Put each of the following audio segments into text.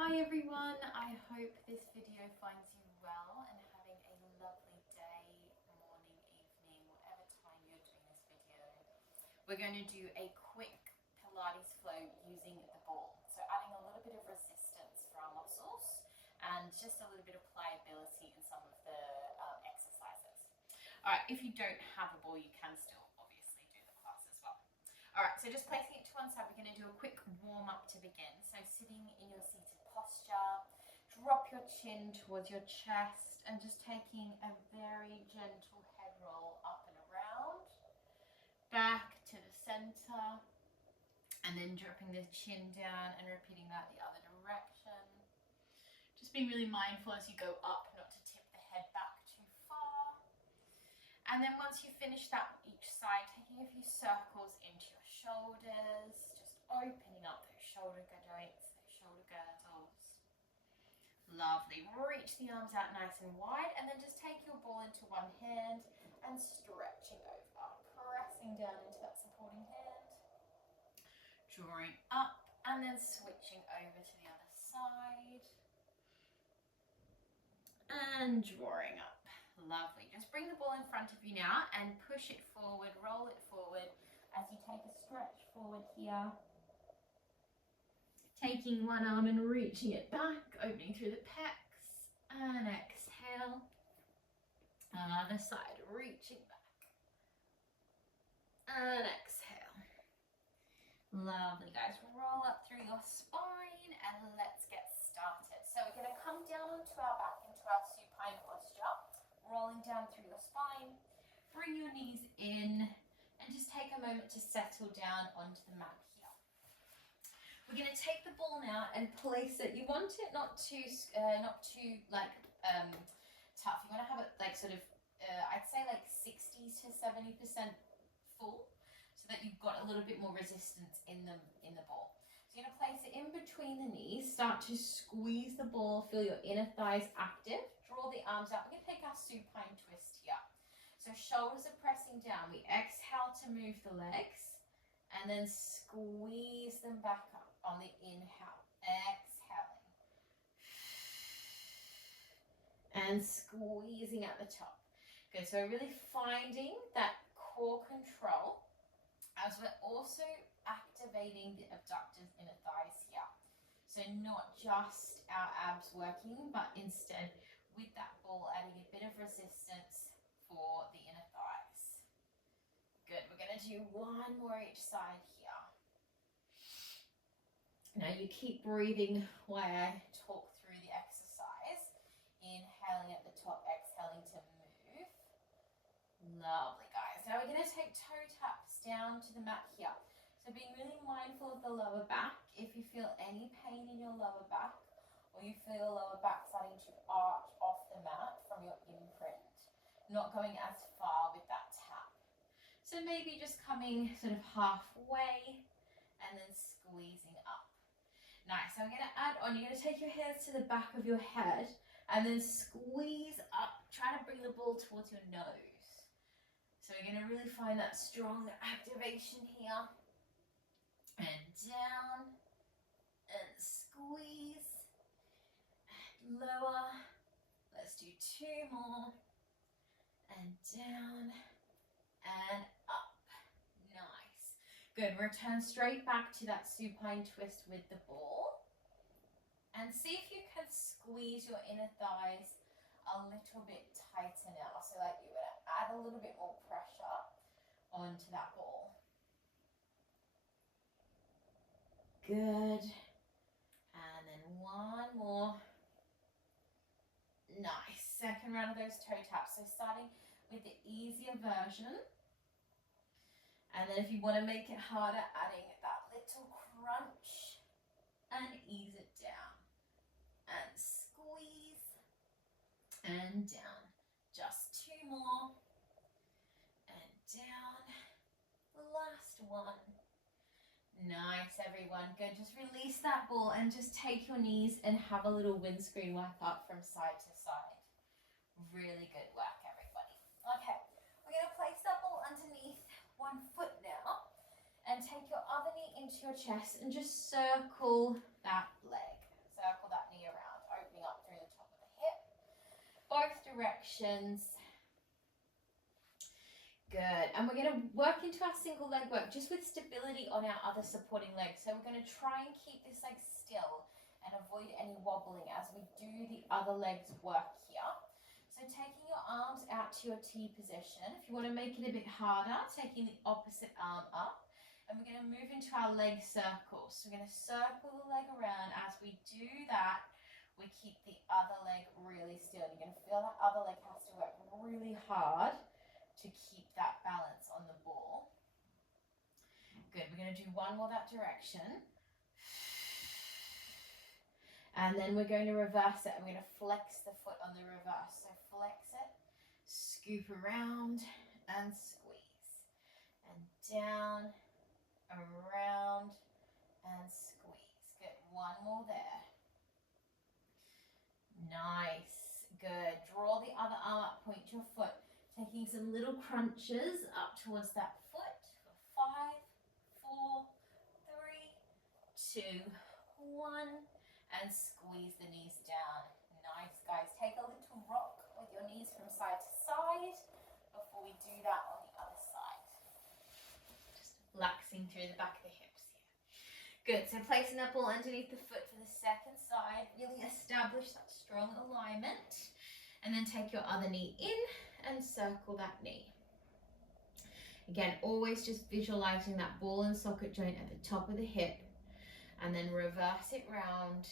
Hi everyone, I hope this video finds you well and having a lovely day, morning, evening, whatever time you're doing this video. We're going to do a quick Pilates flow using the ball. So adding a little bit of resistance for our muscles and just a little bit of pliability in some of the exercises. All right, if you don't have a ball, you can still obviously do the class as well. All right, so just placing it to one side, we're going to do a quick warm up to begin. So sitting in your seated posture, drop your chin towards your chest and just taking a very gentle head roll up and around, back to the center, and then dropping the chin down and repeating that the other direction. Just being really mindful as you go up not to tip the head back too far. And then once you finish that on each side, taking a few circles into your shoulders, just opening up those shoulder joints, those shoulder girdles. Lovely. Reach the arms out nice and wide, and then just take your ball into one hand and stretching over, pressing down into that supporting hand, drawing up, and then switching over to the other side, and drawing up. Lovely. Just bring the ball in front of you now and push it forward, roll it forward as you take a stretch forward here. Taking one arm and reaching it back, opening through the pecs, and exhale. Other side, reaching back, and exhale. Lovely, guys. Roll up through your spine, and let's get started. So we're going to come down onto our back, into our supine posture, rolling down through your spine. Bring your knees in, and just take a moment to settle down onto the mat. We're going to take the ball now and place it. You want it not too tough. You want to have it like sort of, I'd say like 60 to 70% full, so that you've got a little bit more resistance in the ball. So you're going to place it in between the knees. Start to squeeze the ball. Feel your inner thighs active. Draw the arms out. We're going to take our supine twist here. So shoulders are pressing down. We exhale to move the legs, and then squeeze them back up. On the inhale, exhaling, and squeezing at the top. Good, so we're really finding that core control as we're also activating the abductors, inner thighs here. So not just our abs working, but instead with that ball adding a bit of resistance for the inner thighs. Good, we're going to do one more each side here. Now you keep breathing while I talk through the exercise. Inhaling at the top, exhaling to move. Lovely, guys. Now we're going to take toe taps down to the mat here. So being really mindful of the lower back. If you feel any pain in your lower back, or you feel your lower back starting to arch off the mat from your imprint, not going as far with that tap. So maybe just coming sort of halfway and then squeezing up. Nice, so we're going to add on, you're going to take your hands to the back of your head and then squeeze up, try to bring the ball towards your nose. So we're going to really find that strong activation here. And down, and squeeze, and lower. Let's do two more. And down, and up. Nice. Good, return straight back to that supine twist with the ball. And see if you can squeeze your inner thighs a little bit tighter now. So like you're going to add a little bit more pressure onto that ball. Good. And then one more. Nice. Second round of those toe taps. So starting with the easier version. And then if you want to make it harder, adding that little crunch and ease it down. And squeeze and down. Just two more. And down. Last one. Nice, everyone. Good. Just release that ball and just take your knees and have a little windscreen wipe up from side to side. Really good work, everybody. Okay, we're going to place that ball underneath one foot now and take your other knee into your chest and just circle that leg. Circle that directions. Good. And we're going to work into our single leg work just with stability on our other supporting leg. So we're going to try and keep this leg still and avoid any wobbling as we do the other leg's work here. So taking your arms out to your T position. If you want to make it a bit harder, taking the opposite arm up. And we're going to move into our leg circle. So we're going to circle the leg around. As we do that, we keep the other leg really still. You're going to feel that other leg has to work really hard to keep that balance on the ball. Good, we're going to do one more that direction. And then we're going to reverse it. I'm going to flex the foot on the reverse. So flex it, scoop around and squeeze. And down, around and squeeze. Good, one more there. Nice, good. Draw the other arm up, point your foot. Taking some little crunches up towards that foot for 5, 4, 3, 2, 1, and squeeze the knees down. Nice, guys. Take a little rock with your knees from side to side before we do that on the other side. Just relaxing through the back of the hips here. Good, so placing that ball underneath the foot for the second side, really establish that strong alignment, and then take your other knee in and circle that knee. Again, always just visualizing that ball and socket joint at the top of the hip, and then reverse it round.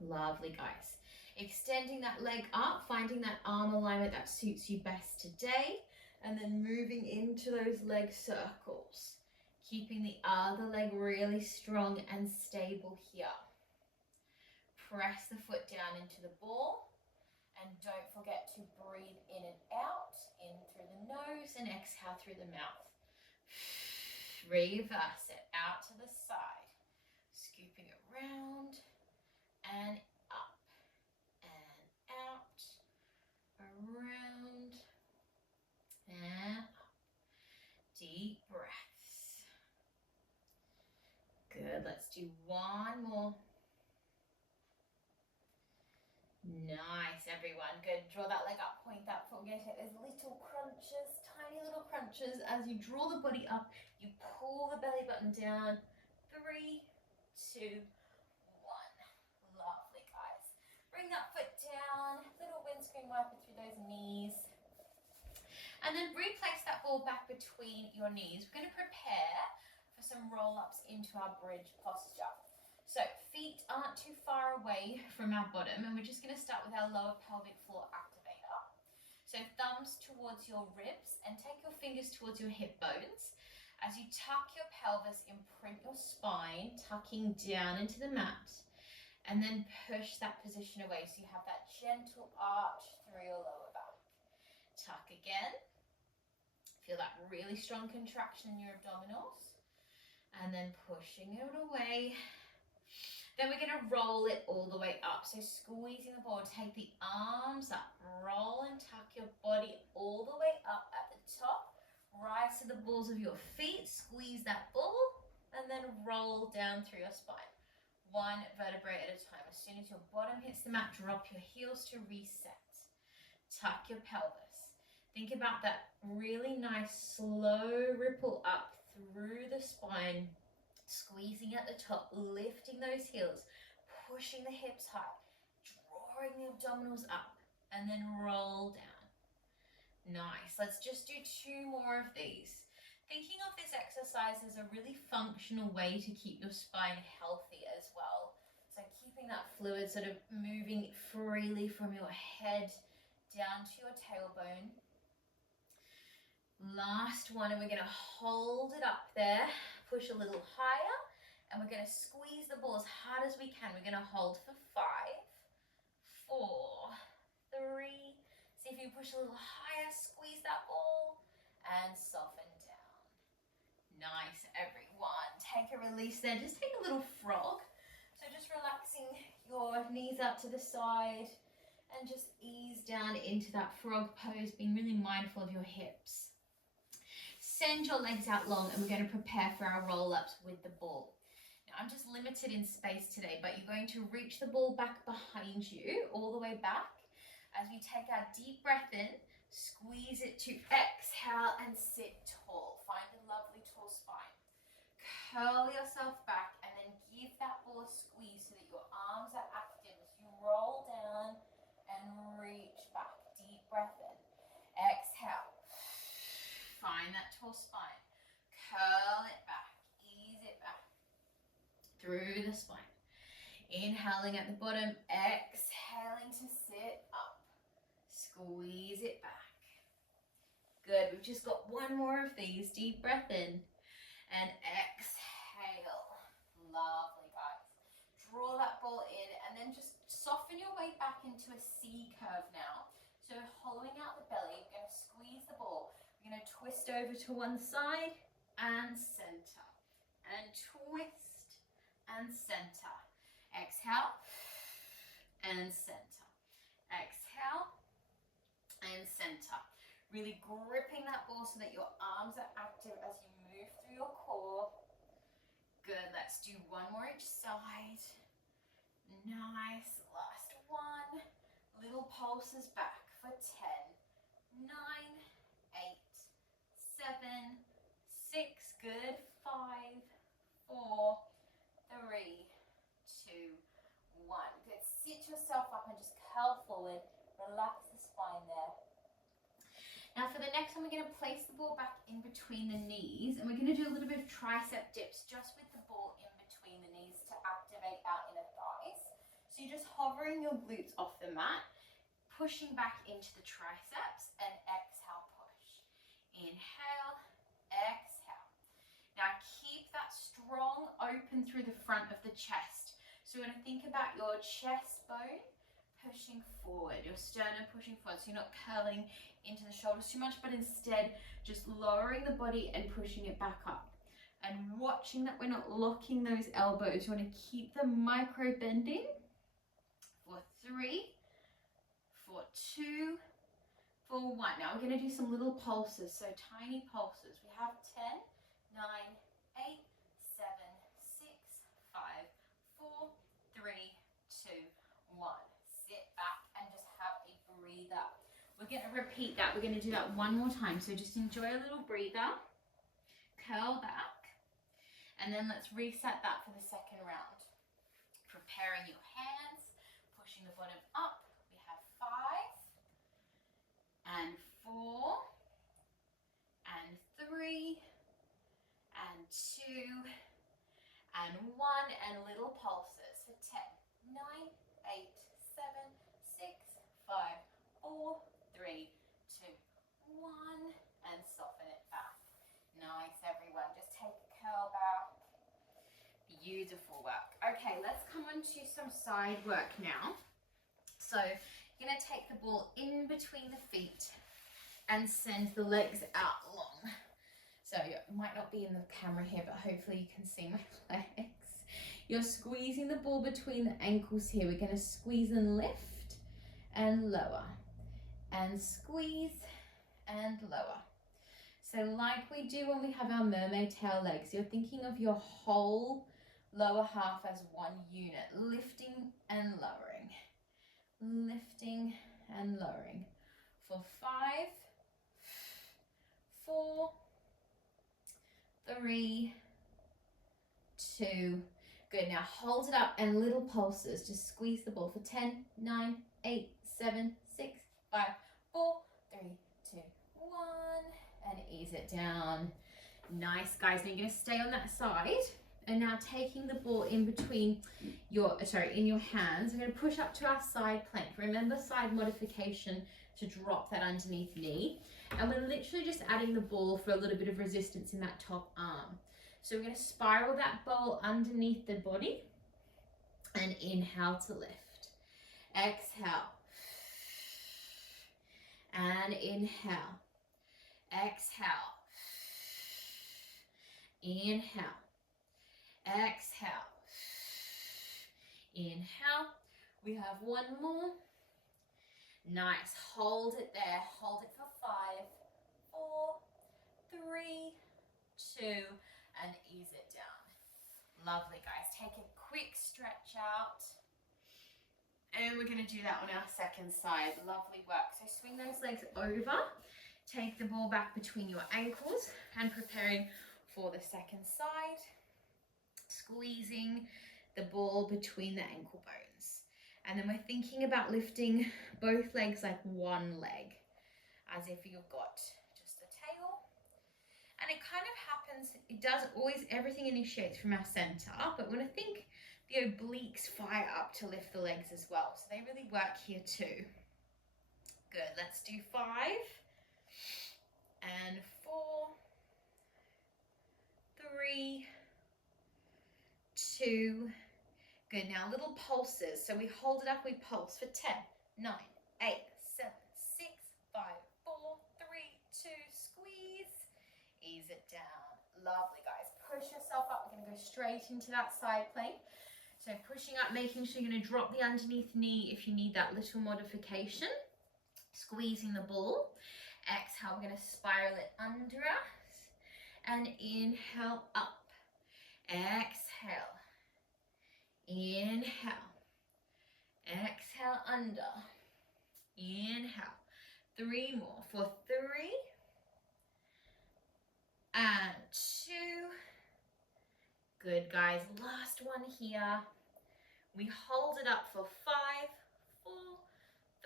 Lovely, guys. Extending that leg up, finding that arm alignment that suits you best today, and then moving into those leg circles, keeping the other leg really strong and stable here. Press the foot down into the ball, and don't forget to breathe in and out, in through the nose and exhale through the mouth. Reverse it out to the side, scooping it round and up and out, around and up. Deep breaths. Good, let's do one more. Nice, everyone. Good. Draw that leg up, point that foot. We're going to take those little crunches, tiny little crunches. As you draw the body up, you pull the belly button down. 3, 2, 1. Lovely, guys. Bring that foot down. Little windscreen wiper through those knees. And then replace that ball back between your knees. We're going to prepare for some roll-ups into our bridge posture. So feet aren't too far away from our bottom, and we're just going to start with our lower pelvic floor activator. So thumbs towards your ribs and take your fingers towards your hip bones. As you tuck your pelvis, imprint your spine, tucking down into the mat, and then push that position away so you have that gentle arch through your lower back. Tuck again. Feel that really strong contraction in your abdominals, and then pushing it away. Then we're going to roll it all the way up. So squeezing the ball, take the arms up, roll and tuck your body all the way up at the top. Rise to the balls of your feet, squeeze that ball, and then roll down through your spine. One vertebrae at a time. As soon as your bottom hits the mat, drop your heels to reset. Tuck your pelvis. Think about that really nice slow ripple up through the spine. Squeezing at the top, lifting those heels, pushing the hips high, drawing the abdominals up, and then roll down. Nice. Let's just do 2 more of these. Thinking of this exercise as a really functional way to keep your spine healthy as well. So keeping that fluid sort of moving freely from your head down to your tailbone. Last one, and we're going to hold it up there, push a little higher, and we're going to squeeze the ball as hard as we can. We're going to hold for 5, 4, 3. See if you push a little higher, squeeze that ball, and soften down. Nice, everyone. Take a release there. Just take a little frog. So just relaxing your knees out to the side and just ease down into that frog pose, being really mindful of your hips. Send your legs out long, and we're going to prepare for our roll-ups with the ball. Now, I'm just limited in space today, but you're going to reach the ball back behind you, all the way back. As we take our deep breath in, squeeze it to exhale and sit tall. Find a lovely tall spine. Curl yourself back and then give that ball a squeeze so that your arms are active as you roll down and reach back. Deep breath in. Exhale. Find that tall spine. Curl it back. Ease it back through the spine. Inhaling at the bottom. Exhaling to sit up. Squeeze it back. Good. We've just got one more of these. Deep breath in and exhale. Lovely, guys. Draw that ball in and then just soften your way back into a C curve now. So hollowing out the belly, we're going to squeeze the ball. We're going to twist over to one side and center. And twist and center. Exhale and center. Exhale and center. Really gripping that ball so that your arms are active as you move through your core. Good. Let's do one more each side. Nice. Last one. Little pulses back for 10, 9, 8, 7, 6. Good. 5, 4, 3, 2, 1. Good. Sit yourself up and just curl forward. Relax the spine there. Now for the next one, we're going to place the ball back in between the knees, and we're going to do a little bit of tricep dips just with the ball in between the knees to activate our inner thighs. So you're just hovering your glutes off the mat, pushing back into the triceps, and exhale, push. Inhale, exhale. Now keep that strong open through the front of the chest. So we're going to think about your chest bone pushing forward, your sternum pushing forward, so you're not curling into the shoulders too much, but instead just lowering the body and pushing it back up. And watching that we're not locking those elbows. You want to keep them micro bending. For 3, for 2, for 1. Now we're going to do some little pulses, so tiny pulses. We have 10, 9, 8, 7, 6, 5, 4, 3, 2, 1. Sit back and just have a breather. We're going to repeat that. We're going to do that one more time. So just enjoy a little breather. Curl back. And then let's reset that for the second round. Preparing your hands. Pushing the bottom up. We have 5 and 4 and 3 and 2 and 1, and little pulses for 10, 9, 8, 7, 6, 5, 4, 3, 2, 1, and soften it back. Nice, everyone. Just take a curl back. Beautiful work. Okay, let's come on to some side work now. So you're going to take the ball in between the feet and send the legs out long. So it might not be in the camera here, but hopefully you can see my legs. You're squeezing the ball between the ankles here. We're going to squeeze and lift and lower and squeeze and lower. So like we do when we have our mermaid tail legs, you're thinking of your whole lower half as one unit, lifting and lowering, lifting and lowering. For 5, 4, 3, 2. Good. Now hold it up and little pulses. Just squeeze the ball for 10, 9, 8, 7, 6, 5, 4, 3, 2, 1, and ease it down. Nice, guys. Now you're going to stay on that side. And now taking the ball in between your, in your hands, we're going to push up to our side plank. Remember side modification to drop that underneath knee. And we're literally just adding the ball for a little bit of resistance in that top arm. So we're going to spiral that ball underneath the body and inhale to lift. Exhale. And inhale. Exhale. Inhale. Exhale. Inhale. We have one more. Nice. Hold it there. Hold it for 5, 4, 3, 2, and ease it down. Lovely, guys. Take a quick stretch out. And we're going to do that on our second side. Lovely work. So swing those legs over. Take the ball back between your ankles and preparing for the second side. Squeezing the ball between the ankle bones. And then we're thinking about lifting both legs like one leg, as if you've got just the tail. And it kind of happens, it does always, everything initiates from our center, but we want to think the obliques fire up to lift the legs as well. So they really work here too. Good, let's do 5 and 4, 3, 2. Good, now little pulses. So we hold it up, we pulse for 10, 9, 8, 7, 6, 5, 4, 3, 2, squeeze. Ease it down. Lovely, guys. Push yourself up. We're going to go straight into that side plank. So pushing up, making sure you're going to drop the underneath knee if you need that little modification. Squeezing the ball. Exhale, we're going to spiral it under us. And inhale up. Exhale. Inhale. Exhale under. Inhale. 3 more for 3 and 2. Good, guys. Last one here. We hold it up for 5, 4,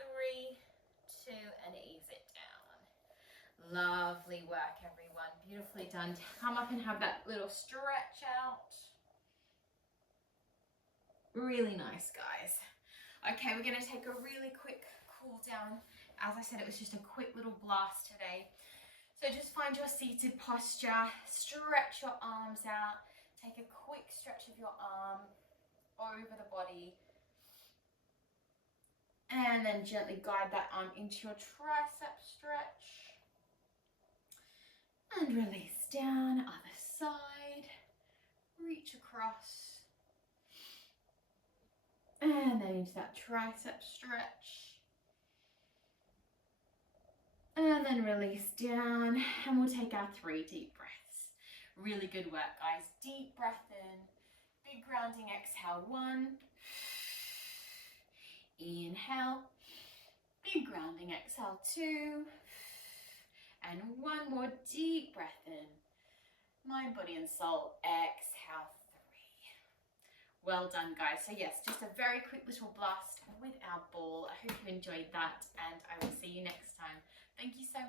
3, 2, and ease it down. Lovely work, everyone. Beautifully done. Come up and have that little stretch out. Really nice, guys. Okay, we're going to take a really quick cool down. As I said, it was just a quick little blast today. So just find your seated posture, stretch your arms out, take a quick stretch of your arm over the body, and then gently guide that arm into your tricep stretch. And release down, other side, reach across. And then into that tricep stretch. And then release down. And we'll take our 3 deep breaths. Really good work, guys. Deep breath in. Big grounding exhale. 1. Inhale. Big grounding exhale. 2. And 1 more deep breath in. Mind, body, and soul. Exhale. Well done, guys. So yes, just a very quick little blast with our ball. I hope you enjoyed that, and I will see you next time. Thank you so much.